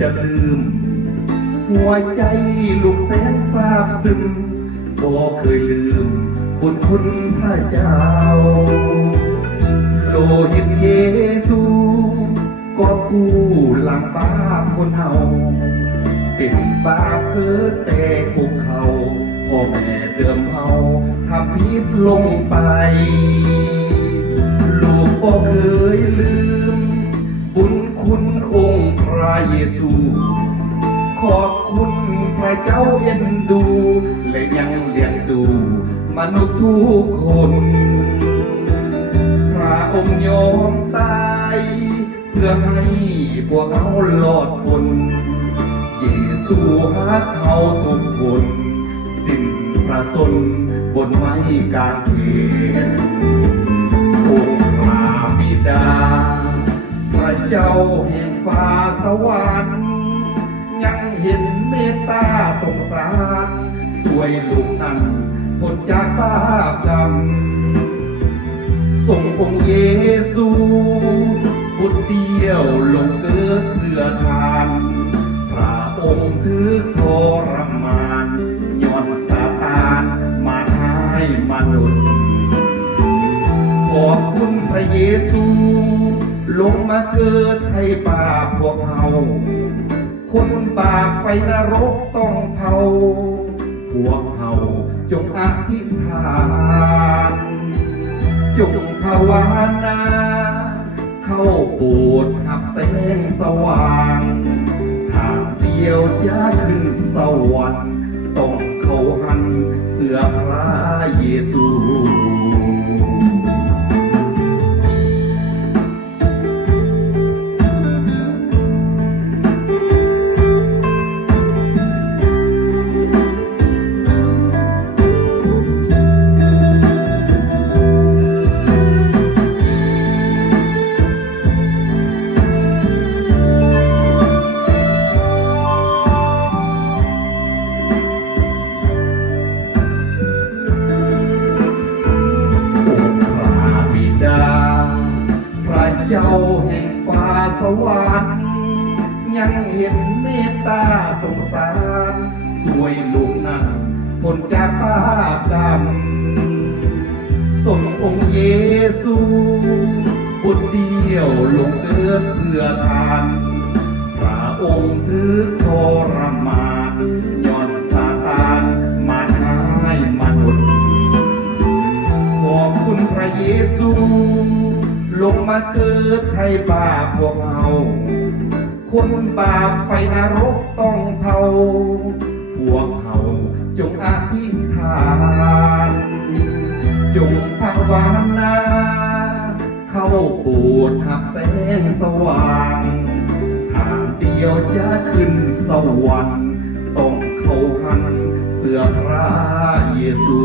จะลืมหัวใจลูกแสนซาบซึ้งบ่เคยลืมบุญคุณพระเจ้าโลหิตเยซูกอบกู้หลังบาปคนเฮาเป็นบาปเกิดแต่พวกเขาพ่อแม่เดิมเฮาทำผิดลงไปลูกบ่เคยลืมบุญคุณองค์พระเยซูขอบคุณพระเจ้าเอ็นดูและยังเลี้ยงดูมนุษย์ทุกคนพระองค์ยอมตายเพื่อให้พวกเขารอดพ้นเยซูฮักเขาทุกคนสิ้นพระชนบนไม้กางเขนองค์พระบิดาพระเจ้าแห่งฟ้าสวรรค์ยังเห็นเมตตาสงสารสวยลูกนั้นพ้นจากบาปกรรมส่งองค์เยซูบุตรเดียวลงเกิดเพื่อทานพระองค์ถือทรมานย้อนซาตานมาให้มนุษย์ขอบคุณพระเยซูลงมาเกิดให้บาปพวกเราคนบาปไฟนรกต้องเผาพวกเราจงอธิษฐานจงภาวนาเข้าโบสถ์หับแสงสว่างทางเดียวจะขึ้นสวรรค์ต้องเข้าหันเสื้อพระเยซูเจ้าแห่งฟ้าสวรรค์ยังเห็นเมตตาสงสารสวยลูกนั้นพ้นจากบาปกรรมส่งองค์เยซูบุตรเดียวลงเกิดเพื่อทานพระองค์ถือทรมานย้อนซาตานมาให้มนุษย์ขอบคุณพระเยซูลงมาเกิดไถ่บาปพวกเราคนบาปไฟนรกต้องเผาพวกเราจงอธิษฐานจงภาวนาเข้าโบสถ์หับแสงสว่างทางเดียวจะขึ้นสวรรค์ต้องเข้าหันเสื้อพระเยซู